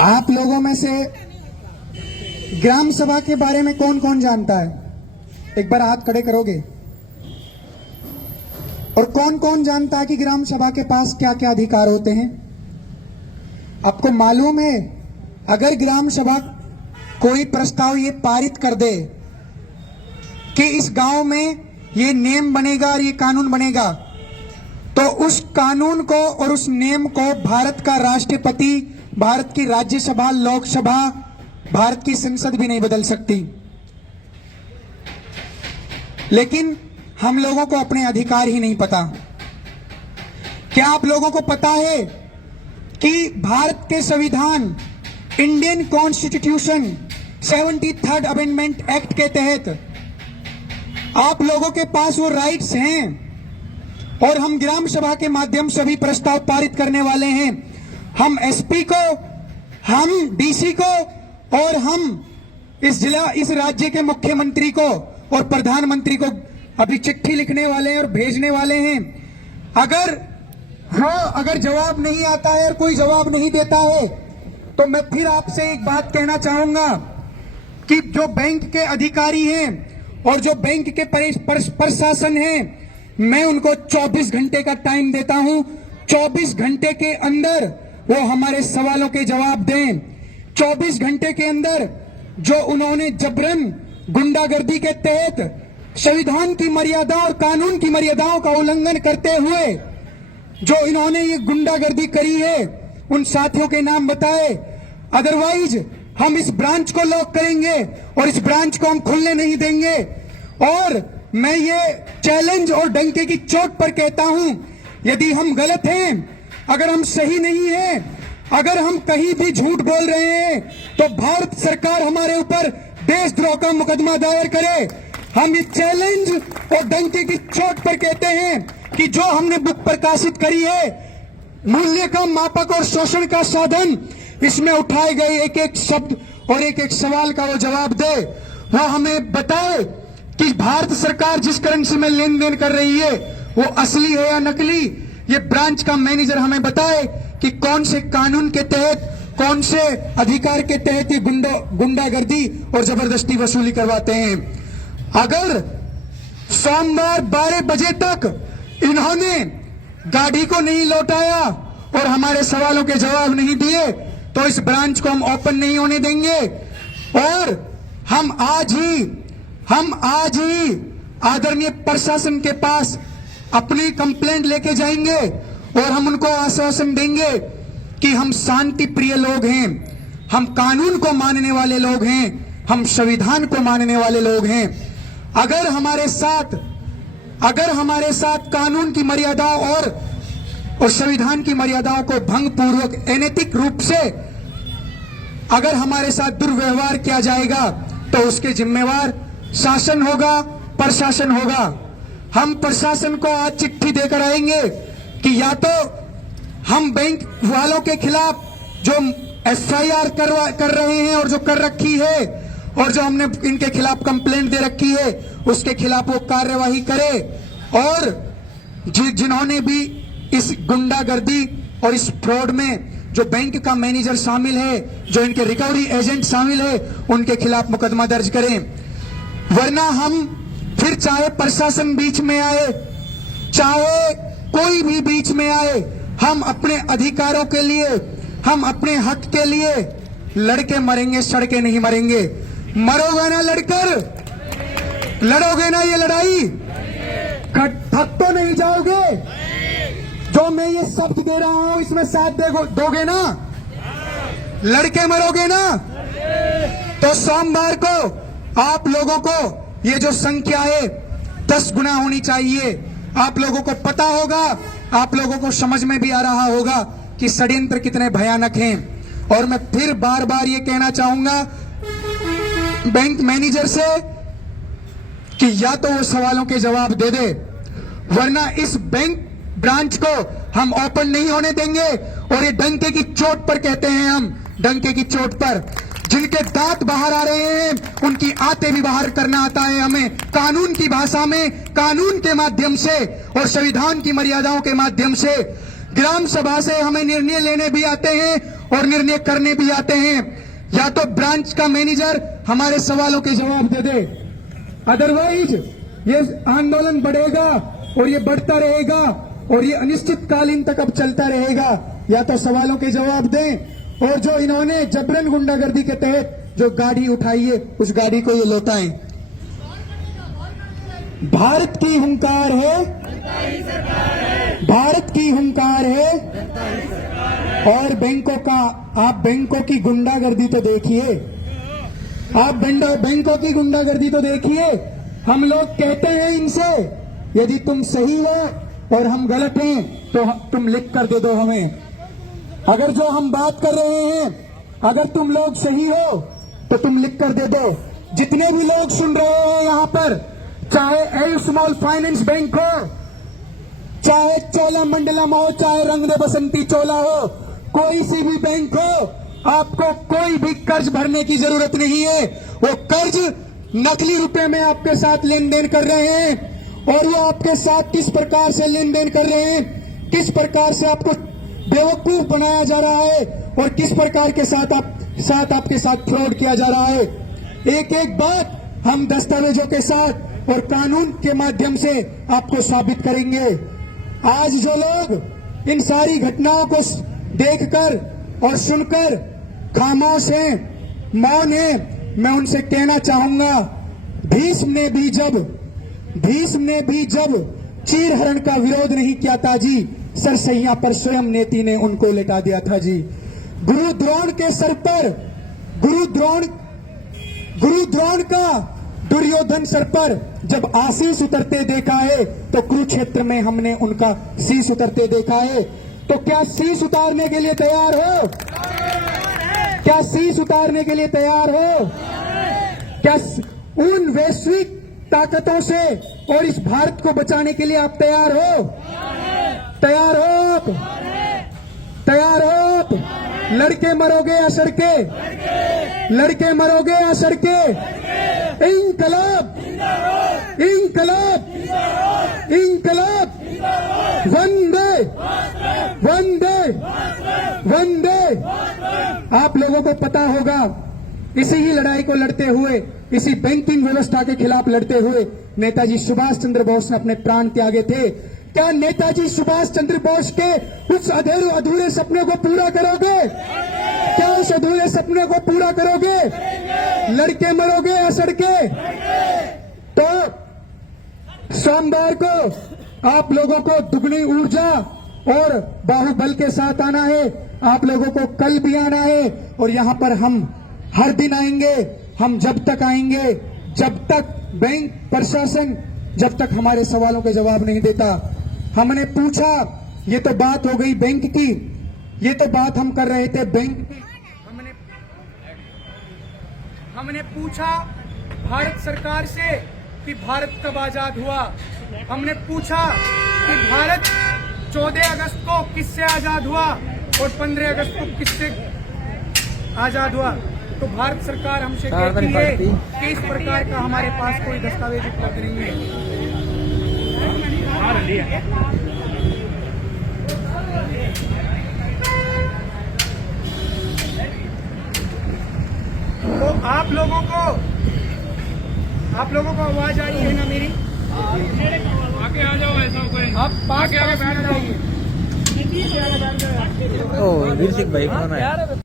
आप लोगों में से ग्राम सभा के बारे में कौन कौन जानता है? एक बार हाथ खड़े करोगे? और कौन कौन जानता है कि ग्राम सभा के पास क्या क्या अधिकार होते हैं? आपको मालूम है, अगर ग्राम सभा कोई प्रस्ताव ये पारित कर दे कि इस गांव में ये नियम बनेगा और ये कानून बनेगा, तो उस कानून को और उस नियम को भारत का राष्ट्रपति, भारत की राज्यसभा, लोकसभा, भारत की संसद भी नहीं बदल सकती। लेकिन हम लोगों को अपने अधिकार ही नहीं पता। क्या आप लोगों को पता है कि भारत के संविधान, Indian constitution 73rd amendment act के तहत आप लोगों के पास वो राइट्स हैं और हम ग्राम सभा के माध्यम से भी प्रस्ताव पारित करने वाले हैं। हम एसपी को, हम डीसी को और हम इस राज्य के मुख्यमंत्री को और प्रधानमंत्री को अभी चिट्ठी लिखने वाले हैं और भेजने वाले हैं। अगर जवाब नहीं आता है और कोई जवाब नहीं देता है, तो मैं फिर आपसे एक बात कहना चाहूंगा कि जो बैंक के अधिकारी हैं और जो बैंक के प्रशासन हैं, मैं उनको 24 घंटे का टाइम देता हूं। 24 घंटे के अंदर वो हमारे सवालों के जवाब दें। 24 घंटे के अंदर जो उन्होंने जबरन गुंडागर्दी के तहत संविधान की मर्यादा और कानून की मर्यादाओं का उल्लंघन करते हुए जो इन्होंने ये गुंडागर्दी करी है, उन साथियों के नाम बताए। अदरवाइज हम इस ब्रांच को लॉक करेंगे और इस ब्रांच को हम खुलने नहीं देंगे। और मैं ये चैलेंज और डंके की चोट पर कहता हूं, यदि हम गलत हैं, अगर हम सही नहीं हैं, अगर हम कहीं भी झूठ बोल रहे हैं, तो भारत सरकार हमारे ऊपर देशद्रोह का मुकदमा दायर करे। हम ये चैलेंज और डंके की चोट पर कहते हैं कि जो हमने बुक प्रकाशित करी है, मूल्य का मापक और शोषण का साधन, इसमें उठाए गए एक एक शब्द और एक एक सवाल का वो जवाब दे। वो हमें बताए कि भारत सरकार जिस करेंसी में लेन देन कर रही है वो असली है या नकली। ये ब्रांच का मैनेजर हमें बताए कि कौन से कानून के तहत, कौन से अधिकार के तहत ये गुंडागर्दी और जबरदस्ती वसूली करवाते हैं। अगर सोमवार 12 बजे तक इन्होंने गाड़ी को नहीं लौटाया और हमारे सवालों के जवाब नहीं दिए, तो इस ब्रांच को हम ओपन नहीं होने देंगे। और हम आज ही आदरणीय प्रशासन के पास अपनी कंप्लेंट लेके जाएंगे और हम उनको आश्वासन देंगे कि हम शांति प्रिय लोग हैं, हम कानून को मानने वाले लोग हैं, हम संविधान को मानने वाले लोग हैं। अगर हमारे साथ कानून की मर्यादाओं और संविधान की मर्यादाओं को भंग पूर्वक, अनैतिक रूप से अगर हमारे साथ दुर्व्यवहार किया जाएगा, तो उसके जिम्मेवार शासन होगा, प्रशासन होगा। हम प्रशासन को आज चिट्ठी देकर आएंगे कि या तो हम बैंक वालों के खिलाफ जो एफआईआर कर रहे हैं और जो कर रखी है और जो हमने इनके खिलाफ कंप्लेंट दे रखी है, उसके खिलाफ वो कार्यवाही करे। और जिन्होंने भी इस गुंडागर्दी और इस फ्रॉड में जो बैंक का मैनेजर शामिल है, जो इनके रिकवरी एजेंट शामिल है, उनके खिलाफ मुकदमा दर्ज करें। वरना हम फिर, चाहे प्रशासन बीच में आए, चाहे कोई भी बीच में आए, हम अपने अधिकारों के लिए, हम अपने हक के लिए लड़के मरेंगे, सड़के नहीं मरेंगे। मरोगे ना लड़कर, लड़ोगे ना ये लड़ाई, थक तो नहीं जाओगे। जो मैं ये शब्द दे रहा हूं, इसमें साथ दोगे ना, लड़के मरोगे ना। तो सोमवार को आप लोगों को ये जो संख्या है 10 गुना होनी चाहिए। आप लोगों को पता होगा, आप लोगों को समझ में भी आ रहा होगा कि षड्यंत्र कितने भयानक हैं। और मैं फिर बार बार ये कहना चाहूंगा बैंक मैनेजर से कि या तो वो सवालों के जवाब दे दे, वरना इस बैंक ब्रांच को हम ओपन नहीं होने देंगे। और ये डंके की चोट पर कहते हैं, हम डंके की चोट पर, जिनके दांत बाहर आ रहे हैं उनकी आंतें भी बाहर करना आता है हमें, कानून की भाषा में, कानून के माध्यम से और संविधान की मर्यादाओं के माध्यम से। ग्राम सभा से हमें निर्णय लेने भी आते हैं और निर्णय करने भी आते हैं। या तो ब्रांच का मैनेजर हमारे सवालों के जवाब दे दे, अदरवाइज ये आंदोलन बढ़ेगा और ये बढ़ता रहेगा और ये अनिश्चितकालीन तक अब चलता रहेगा। या तो सवालों के जवाब दें और जो इन्होंने जबरन गुंडागर्दी के तहत जो गाड़ी उठाई है उस गाड़ी को ये लौटाएं। भारत की हुंकार है, भारत की हुंकार है। और बैंकों का, आप बैंकों की गुंडागर्दी तो देखिए, आप बैंकों की गुंडागर्दी तो देखिए। हम लोग कहते हैं इनसे, यदि तुम सही हो और हम गलत हैं तो तुम लिख कर दे दो हमें। अगर जो हम बात कर रहे हैं, अगर तुम लोग सही हो तो तुम लिख कर दे दो। जितने भी लोग सुन रहे हैं यहाँ पर, चाहे एल स्मॉल फाइनेंस बैंक हो, चाहे चोलामंडलम हो, चाहे रंगदे बसंती चोला हो, कोई सी भी बैंक हो, आपको कोई भी कर्ज भरने की जरूरत नहीं है। वो कर्ज नकली रुपए में आपके साथ लेन देन कर रहे हैं और वो आपके साथ किस प्रकार से लेन देन कर रहे हैं, किस प्रकार से आपको बेवकूफ बनाया जा रहा है और किस प्रकार के साथ आपके साथ फ्रॉड किया जा रहा है। एक एक बात हम दस्तावेजों के साथ और कानून के माध्यम से आपको साबित करेंगे। आज जो लोग इन सारी घटनाओं को देखकर और सुनकर खामोश हैं, मौन हैं, मैं उनसे कहना चाहूंगा, भीष्म ने भी जब चीरहरण का विरोध नहीं किया था जी, सरसैया पर स्वयं नेति ने उनको लेटा दिया था जी। गुरु द्रोण के सर पर, गुरु द्रोण का दुर्योधन सर पर जब आशीष उतरते देखा है तो कुरुक्षेत्र में हमने उनका शीश उतरते देखा है। तो क्या शीश उतारने के लिए तैयार हो? क्या शीश उतारने के लिए तैयार हो? क्या उन वैश्विक ताकतों से और इस भारत को बचाने के लिए आप तैयार हो? तैयार हो आप? तैयार हो आप? लड़के मरोगे या सड़के? लड़के मरोगे या सड़के? इंकलाब, इंकलाब, इंकलाब, वंदे, वंदे, वंदे। आप लोगों को पता होगा, इसी ही लड़ाई को लड़ते हुए, इसी बैंकिंग व्यवस्था के खिलाफ लड़ते हुए नेताजी सुभाष चंद्र बोस ने अपने प्राण त्यागे थे। क्या नेताजी सुभाष चंद्र बोस के उस अधूरे सपने को पूरा करोगे? क्या उस अधूरे सपने को पूरा करोगे? लड़के मरोगे या सड़के? तो सोमवार को आप लोगों को दुगनी ऊर्जा और बाहुबल के साथ आना है। आप लोगों को कल भी आना है और यहाँ पर हम हर दिन आएंगे। हम जब तक आएंगे जब तक बैंक प्रशासन जब तक हमारे सवालों के जवाब नहीं देता। हमने पूछा, ये तो बात हो गई बैंक की, ये तो बात हम कर रहे थे बैंक की। हमने पूछा भारत सरकार से कि भारत कब आजाद हुआ। हमने पूछा कि भारत 14 अगस्त को किससे आजाद हुआ और 15 अगस्त को किससे आजाद हुआ। तो भारत सरकार हमसे कहती है कि इस प्रकार का हमारे पास कोई दस्तावेज उपलब्ध नहीं है। तो आप लोगों को आवाज आ रही है ना मेरी? आगे आ जाओ, ऐसा कोई आप पास आगे बैठ जाइए। ओ वीर सिंह भाई कौन है?